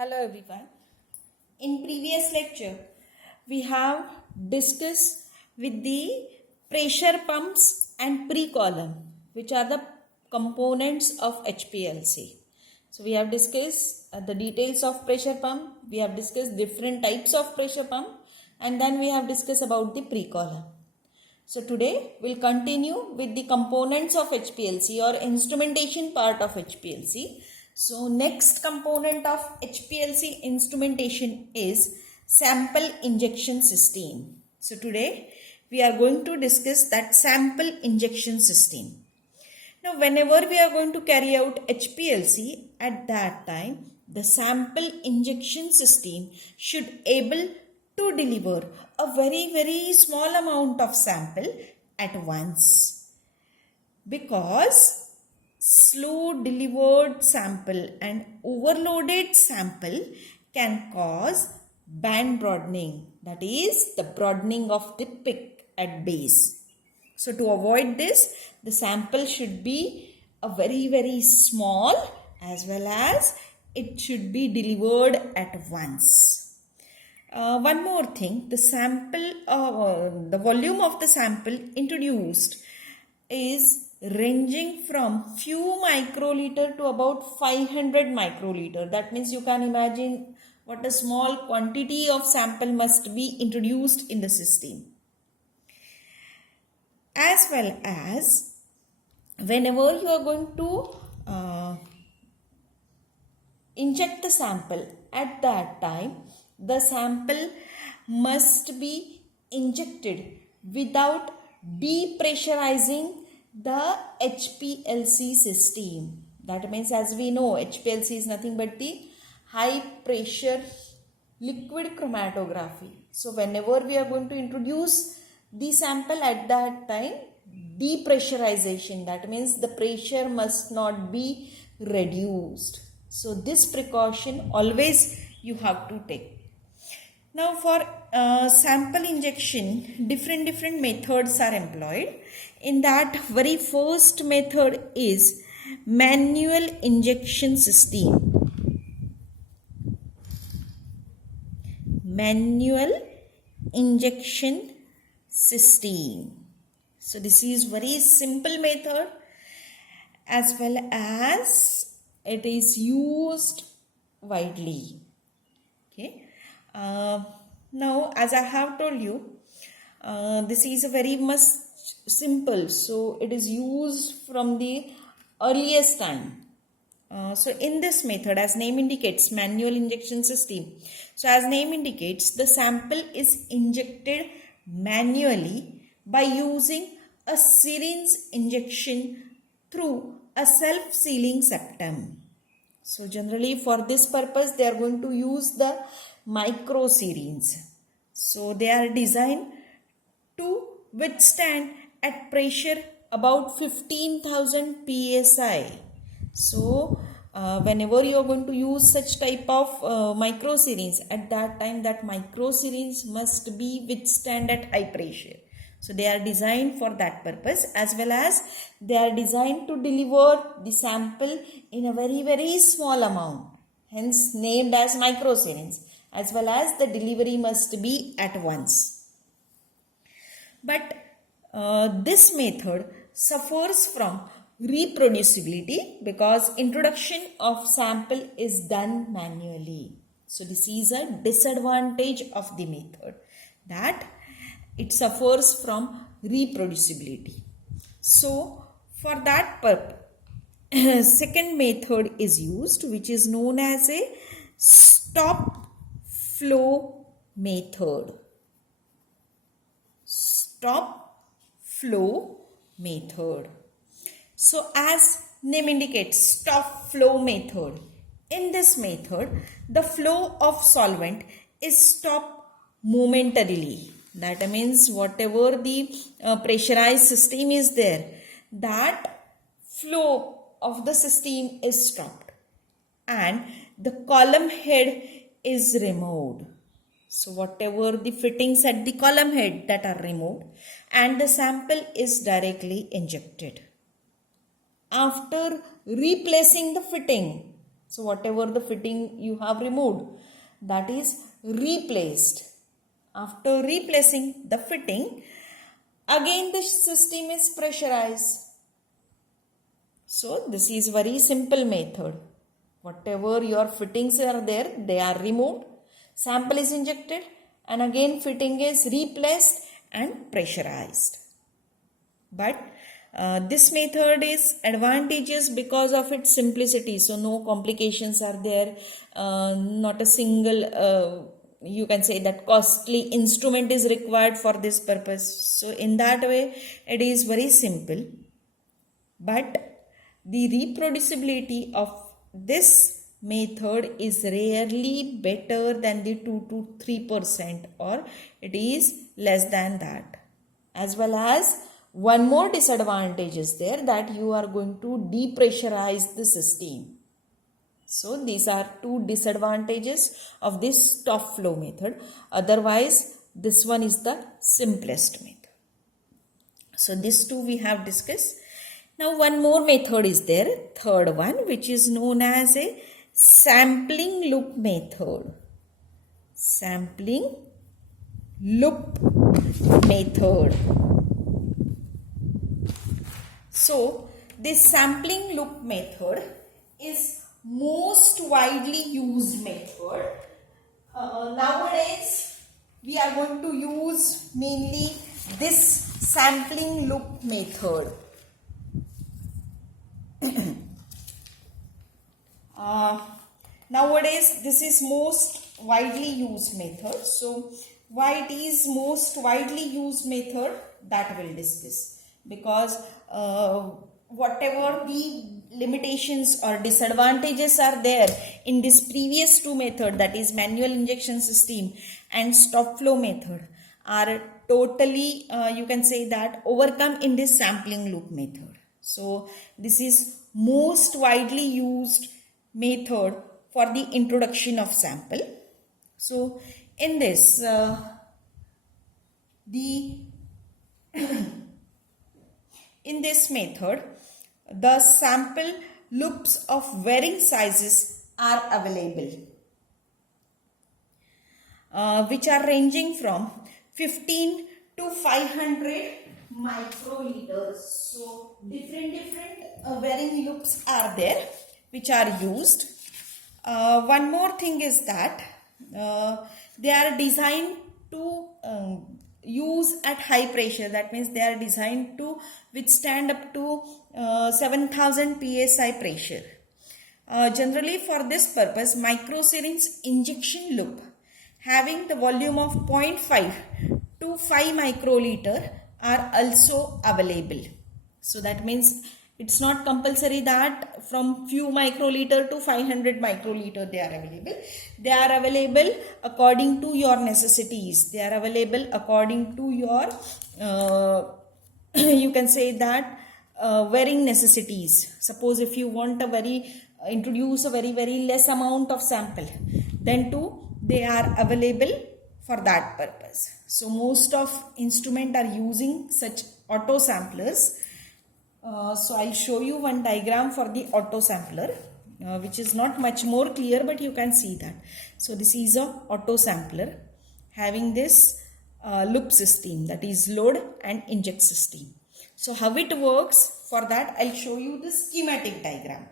Hello everyone. In previous lecture, we have discussed with the pressure pumps and pre-column, which are the components of HPLC. So we have discussed the details of pressure pump, we have discussed different types of pressure pump, and then we have discussed about the pre-column. So today we'll continue with the components of HPLC or instrumentation part of HPLC. So next component of HPLC instrumentation is sample injection system. So today we are going to discuss that sample injection system. Now whenever we are going to carry out HPLC, at that time the sample injection system should able to deliver a very small amount of sample at once, because slow delivered sample and overloaded sample can cause band broadening, that is the broadening of the pick at base. So to avoid this, the sample should be a very small, as well as it should be delivered at once. One more thing, the volume of the sample introduced is ranging from few microliter to about 500 microliter. That means you can imagine what a small quantity of sample must be introduced in the system. As well as whenever you are going to inject the sample, at that time the sample must be injected without depressurizing the HPLC system. That means, as we know, HPLC is nothing but the high pressure liquid chromatography. So whenever we are going to introduce the sample, at that time depressurization, that means the pressure must not be reduced. So this precaution always you have to take. Now for sample injection, different methods are employed. In that, very first method is manual injection system. Manual injection system. So this is very simple method, as well as it is used widely. Okay. Now, as I have told you, this is a very much simple, so it is used from the earliest time. So in this method, as name indicates, manual injection system, so as name indicates, the sample is injected manually by using a syringe injection through a self-sealing septum. So generally for this purpose they are going to use the micro syringe. So they are designed to withstand at pressure about 15,000 psi. So whenever you are going to use such type of micro syringe, at that time that micro syringe must be withstand at high pressure. So they are designed for that purpose, as well as they are designed to deliver the sample in a very small amount, hence named as micro syringe, as well as the delivery must be at once. But this method suffers from reproducibility because introduction of sample is done manually. So this is a disadvantage of the method, that it suffers from reproducibility. So for that purpose, second method is used, which is known as a stop flow method. Stop flow method. So as name indicates, stop flow method. In this method, the flow of solvent is stopped momentarily. That means whatever the pressurized system is there, that flow of the system is stopped and the column head is removed. So whatever the fittings at the column head, that are removed, and the sample is directly injected. After replacing the fitting, So whatever the fitting you have removed, that is replaced. After replacing the fitting, again the system is pressurized. So this is very simple method. Whatever your fittings are there, they are removed, sample is injected, and again fitting is replaced and pressurized. But this method is advantageous because of its simplicity. So no complications are there, not a single you can say that costly instrument is required for this purpose. So in that way it is very simple. But the reproducibility of this method is rarely better than the 2 to 3%, or it is less than that. As well as one more disadvantage is there, that you are going to depressurize the system. So these are two disadvantages of this top flow method. Otherwise, this one is the simplest method. So these two we have discussed. Now one more method is there, third one, which is known as a sampling loop method. Sampling loop method. So this sampling loop method is most widely used method. Nowadays we are going to use mainly this sampling loop method. Nowadays this is most widely used method. So why it is most widely used method, that we'll discuss, because whatever the limitations or disadvantages are there in this previous two method, that is manual injection system and stop flow method, are totally you can say that overcome in this sampling loop method. So this is most widely used method for the introduction of sample. So in this in this method, the sample loops of varying sizes are available, which are ranging from 15 to 500 microliters. So different varying loops are there which are used. One more thing is that they are designed to use at high pressure. That means they are designed to withstand up to 7000 psi pressure. Generally for this purpose, microsyringe injection loop having the volume of 0.5 to 5 microliter are also available. So that means it's not compulsory that from few microliter to 500 microliter they are available. They are available according to your necessities. They are available according to your you can say that varying necessities. Suppose if you want introduce a very less amount of sample, then too they are available for that purpose. So most of instrument are using such auto samplers. So I'll show you one diagram for the auto sampler, which is not much more clear, but you can see that. So this is a auto sampler having this loop system, that is load and inject system. So how it works, for that I'll show you the schematic diagram.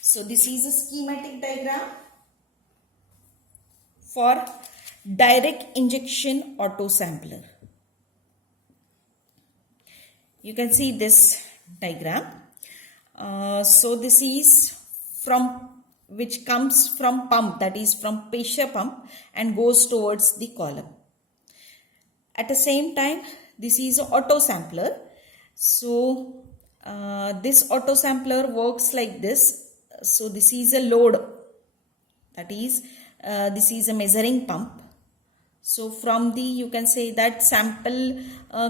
So this is a schematic diagram for direct injection auto sampler. You can see this diagram. So this is which comes from pump, that is from pressure pump, and goes towards the column. At the same time, this is an auto sampler. So this auto sampler works like this. So this is a load, that is this is a measuring pump. So from the, you can say that sample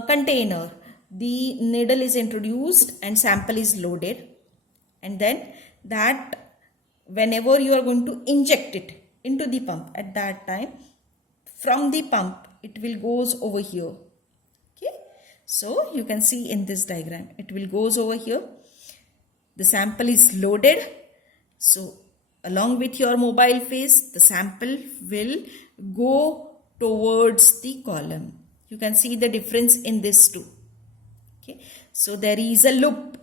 container, the needle is introduced and sample is loaded, and then that whenever you are going to inject it into the pump, at that time from the pump it will goes over here. Okay, so you can see in this diagram it will goes over here. The sample is loaded. So along with your mobile face, the sample will go towards the column. You can see the difference in this too. Okay, so there is a loop.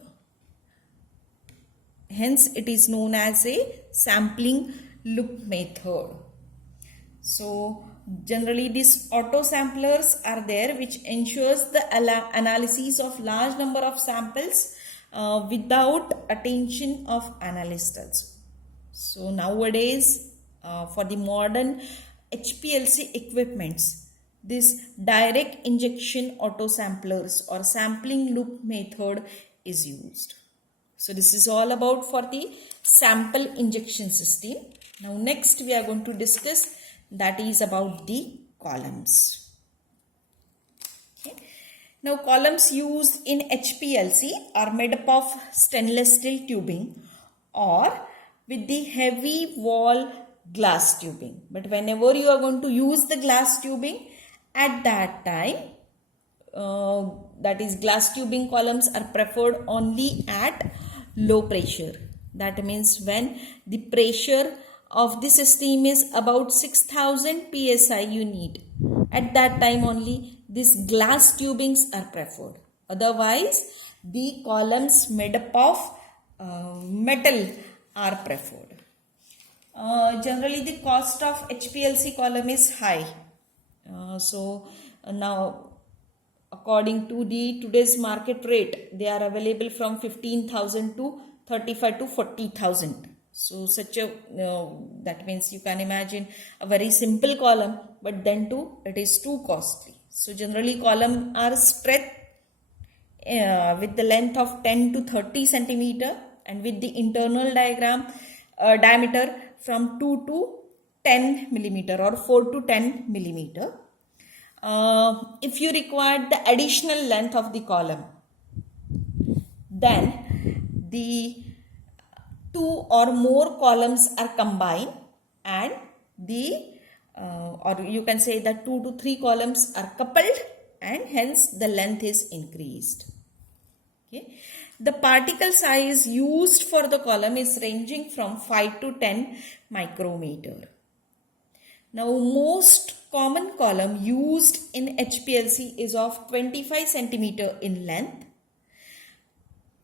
Hence, it is known as a sampling loop method. So, generally these auto samplers are there which ensures the analysis of large number of samples without attention of analyst also. So, nowadays for the modern HPLC equipments, this direct injection auto samplers or sampling loop method is used. So this is all about for the sample injection system. Now next we are going to discuss that is about the columns. Okay. Now columns used in HPLC are made up of stainless steel tubing or with the heavy wall glass tubing. But whenever you are going to use the glass tubing, at that time that is glass tubing columns are preferred only at low pressure. That means when the pressure of the system is about 6000 psi you need, at that time only these glass tubings are preferred. Otherwise the columns made up of metal are preferred. Generally the cost of HPLC column is high. Now according to the today's market rate, they are available from 15,000 to 35 to 40,000. So such a that means you can imagine a very simple column, but then too it is too costly. So generally column are stretched with the length of 10 to 30 centimeter and with the internal diameter from 2 to 10 millimeter or 4 to 10 millimeter. If you require the additional length of the column, then the two or more columns are combined and the or you can say that 2 to 3 columns are coupled and hence the length is increased. Okay. The particle size used for the column is ranging from 5 to 10 micrometer. Now most common column used in HPLC is of 25 centimeter in length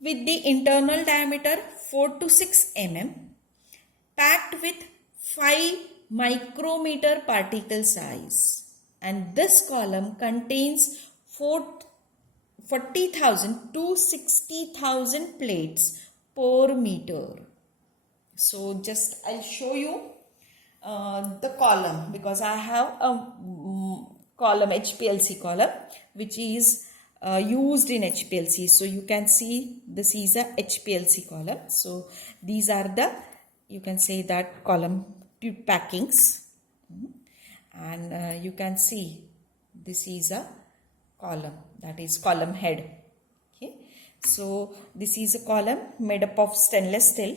with the internal diameter 4 to 6 mm packed with 5 micrometer particle size, and this column contains 40,000 to 60,000 plates per meter. So just I'll show you the column because I have a column HPLC column which is used in HPLC. So you can see this is a HPLC column. So these are the, you can say that column tube packings, and you can see this is a column, that is column head. Okay, so this is a column made up of stainless steel.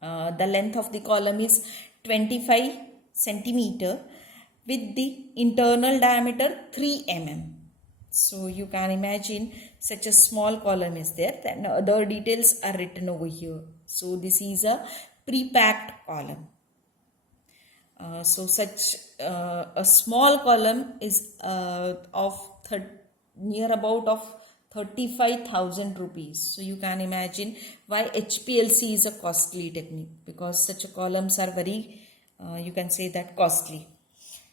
The length of the column is 25 centimeter with the internal diameter 3 mm. So you can imagine such a small column is there, then other details are written over here. So this is a pre-packed column. So such a small column is of near about of 35,000 rupees. So you can imagine why HPLC is a costly technique, because such a columns are very you can say that costly.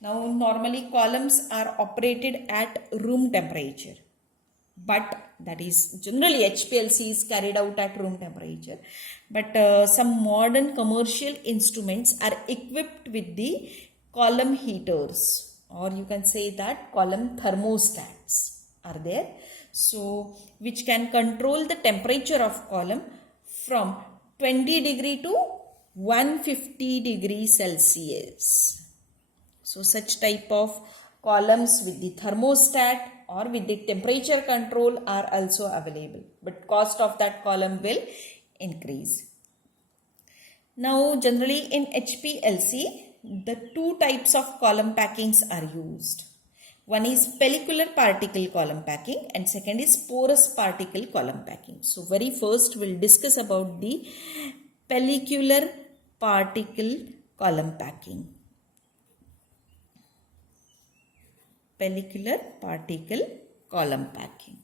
Now normally columns are operated at room temperature, but that is generally HPLC is carried out at room temperature, but some modern commercial instruments are equipped with the column heaters, or you can say that column thermostats are there. So which can control the temperature of column from 20 degree to 150 degrees Celsius. So such type of columns with the thermostat or with the temperature control are also available, but cost of that column will increase. Now generally in HPLC the two types of column packings are used. One is pellicular particle column packing and second is porous particle column packing. So very first we'll discuss about the pellicular particle column packing. Pellicular particle column packing.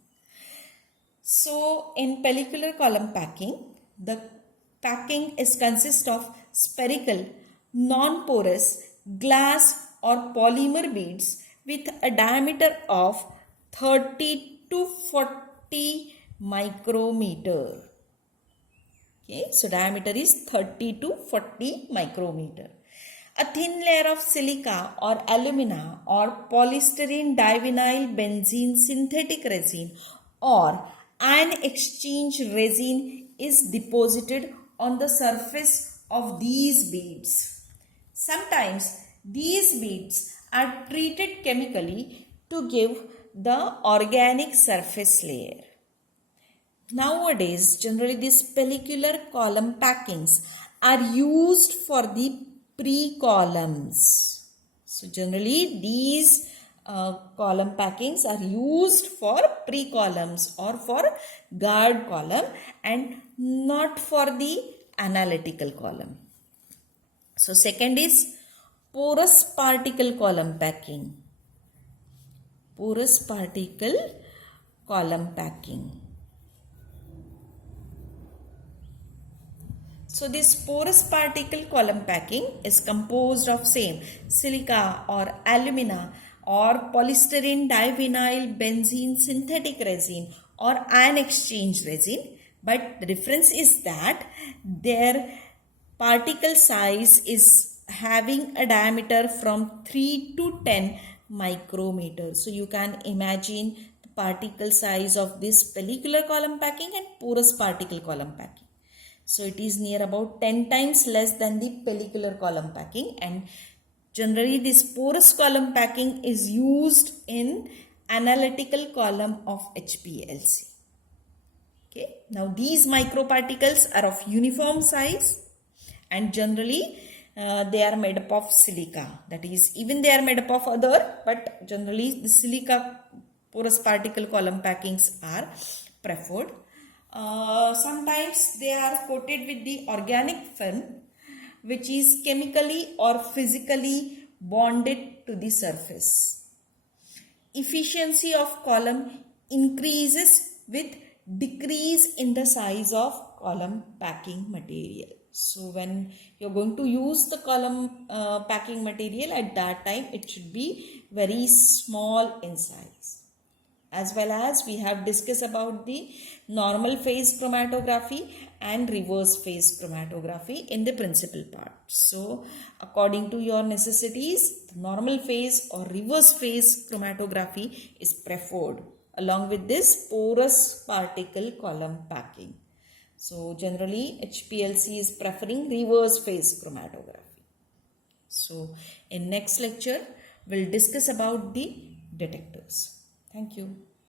So in pellicular column packing, the packing is consist of spherical, non-porous glass or polymer beads with a diameter of 30 to 40 micrometer. Okay, so diameter is 30 to 40 micrometer. A thin layer of silica or alumina or polystyrene divinyl benzene synthetic resin or ion exchange resin is deposited on the surface of these beads. Sometimes these beads are treated chemically to give the organic surface layer. Nowadays, generally these pellicular column packings are used for the pre-columns. So generally these column packings are used for pre-columns or for guard column and not for the analytical column. So second is porous particle column packing. Porous particle column packing. So this porous particle column packing is composed of same silica or alumina or polystyrene divinyl benzene synthetic resin or ion exchange resin, but the difference is that their particle size is having a diameter from 3 to 10 micrometers. So you can imagine the particle size of this pellicular column packing and porous particle column packing. So it is near about 10 times less than the pellicular column packing, and generally this porous column packing is used in analytical column of HPLC. Okay. Now these microparticles are of uniform size and generally they are made up of silica. That is, even they are made up of other, but generally the silica porous particle column packings are preferred. Sometimes they are coated with the organic film, which is chemically or physically bonded to the surface. Efficiency of column increases with decrease in the size of column packing material. So when you're going to use the column packing material, at that time it should be very small in size. As well as we have discussed about the normal phase chromatography and reverse phase chromatography in the principal part. So according to your necessities, the normal phase or reverse phase chromatography is preferred along with this porous particle column packing. So generally HPLC is preferring reverse phase chromatography. So in next lecture, we'll discuss about the detectors. Thank you.